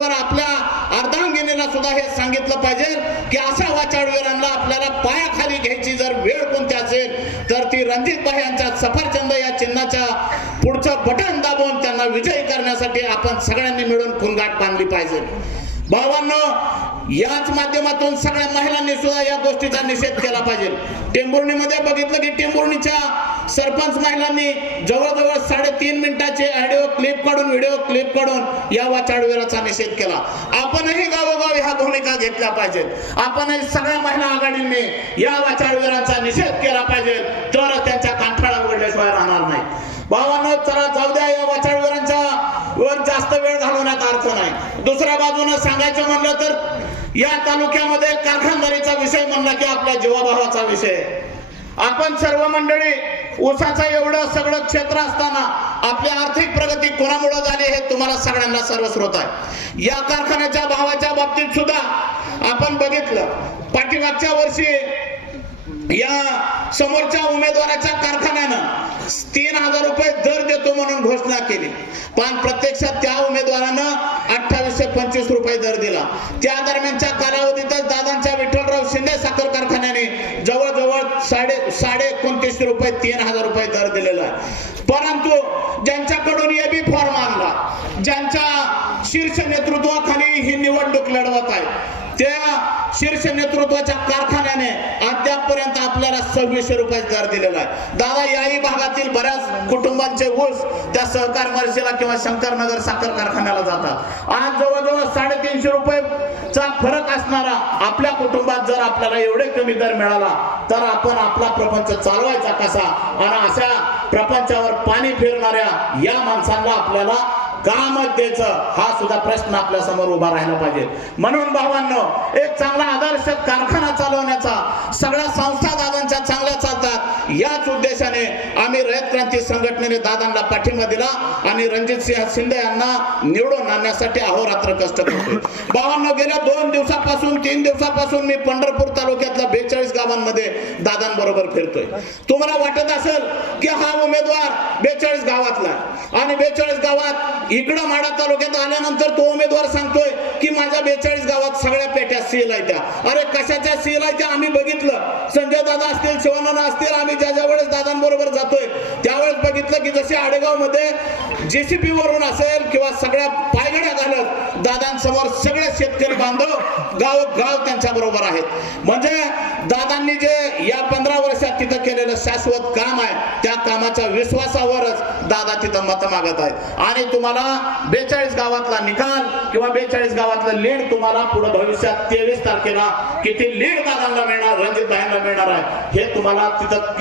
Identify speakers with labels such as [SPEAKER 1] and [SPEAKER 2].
[SPEAKER 1] तर आपल्या अर्धांगिनीला सुद्धा हे सांगितलं पाहिजे की अशा वाचाडवीरांना आपल्याला पायाखाली घ्यायची जर वेळ कोणती असेल तर ती रणजित भाई यांच्या सफरचंद या चिन्हाच्या पुढचं बटन दाबून त्यांना विजयी करण्यासाठी आपण सगळ्यांनी मिळून खुनगाट बांधली पाहिजे. भावांनो याच माध्यमातून सगळ्या महिलांनी सुद्धा या गोष्टीचा निषेध केला पाहिजे. टेंभुर्णीमध्ये बघितलं की टेंभुर्णीच्या सरपंच महिलांनी जवळजवळ साडे मिनिटाचे ऑडिओ क्लिप काढून व्हिडिओ क्लिप काढून या वाचाडवीराचा निषेध केला. आपणही गावोगाव ह्या भूमिका घेतल्या पाहिजेत आपणही सगळ्या महिला आघाडींनी या वाचाडवीरांचा निषेध केला पाहिजे. तर त्यांच्या कांठाळा उघडल्याशिवाय राहणार नाही. भावानं चला जाऊ द्या या वाचाडवीरांच्या वर जास्त वेळ घालवण्यात अर्थ नाही. दुसऱ्या बाजूनं सांगायचं म्हणलं तर या तालुक्यामध्ये कारखानदारीचा विषय म्हणला की आपल्या जीवाभावाचा विषय. आपण सर्व मंडळी ऊसाचं एवढं सगळं क्षेत्र असताना आपली आर्थिक प्रगती कोणामुळे झाली हे तुम्हाला सगळ्यांना सर्वस्रोत आहे. या कारखान्याच्या भावाच्या बाबतीत सुद्धा आपण बघितलं. पाठीमागच्या वर्षी या समोरच्या उमेदवाराच्या कारखान्यानं तीन हजार रुपये दर देतो म्हणून घोषणा केली. पण प्रत्यक्षात त्या उमेदवारानं त्या दरम्यानच्या कालावधीतच दादांच्या विठ्ठलराव शिंदे साखर कारखान्याने जवळजवळ साडे साडे एकोणतीसशे रुपये तीन हजार रुपये दर दिलेला आहे. परंतु ज्यांच्याकडून एबी फॉर्म आणला ज्यांच्या शीर्ष नेतृत्वाखाली ही निवडणूक लढवत आहे त्या शीर्ष नेतृत्वाच्या कारखान्याने अद्यापपर्यंत आपल्याला सव्वीसशे रुपये दर दिलेला आहे. दादा याही भागातील बऱ्याच कुटुंबांचे ऊस त्या सहकार मर्शीला किंवा शंकरनगर साखर कारखान्याला जातात. आज जवळजवळ साडेतीनशे चा फरक असणारा आपल्या कुटुंबात जर आपल्याला एवढे कमी दर मिळाला तर आपण आपला प्रपंच चालवायचा कसा? आणि अशा प्रपंचावर पाणी फिरणाऱ्या या माणसांना आपल्याला कामच द्यायचं हा सुद्धा प्रश्न आपल्यासमोर उभा राहिला पाहिजे. म्हणून भावांनो एक चांगला आदर्श कारखाना आम्ही रयत क्रांती संघटनेने दादांना पाठिंबा दिला आणि रणजित सिंह शिंदे यांना निवडून आणण्यासाठी अहोरात्र कष्ट करतो बाबांनो गेल्या दोन दिवसापासून तीन दिवसापासून मी पंढरपूर तालुक्यातल्या बेचाळीस गावांमध्ये दादांबरोबर फिरतोय. तुम्हाला वाटत असेल की हा उमेदवार बेचाळीस गावातला आणि बेचाळीस गावात इकडं माडा तालुक्यात आल्यानंतर तो उमेदवार सांगतोय की माझ्या बेचाळीस गावात सगळ्या पेट्या सील आहेत त्या. अरे कशाच्या सील आहेत त्या? आम्ही बघितलं. संजय दादा असतील शिवानंद असतील आम्ही ज्या ज्या वेळेस दादांबरोबर जातोय त्यावेळेस बघितलं की जसे आडेगावमध्ये जेसीबी वरून असेल किंवा सगळ्या पायगड्या घालत दादांसमोर सगळे शेतकरी बांधव गाव गाव त्यांच्या बरोबर आहेत. म्हणजे दादांनी जे या पंधरा वर्षात तिथं केलेलं शाश्वत काम आहे त्या कामाच्या विश्वासावर तिथं मत मागत आहेत आणि तुम्हाला बेचाळीस गावातला निकाल किंवा बेचाळीस गावातलं लीड तुम्हाला पुढे भविष्यात तेवीस तारखेला किती लीड दादांना मिळणार रणजित भाईंना मिळणार आहे हे तुम्हाला तिथं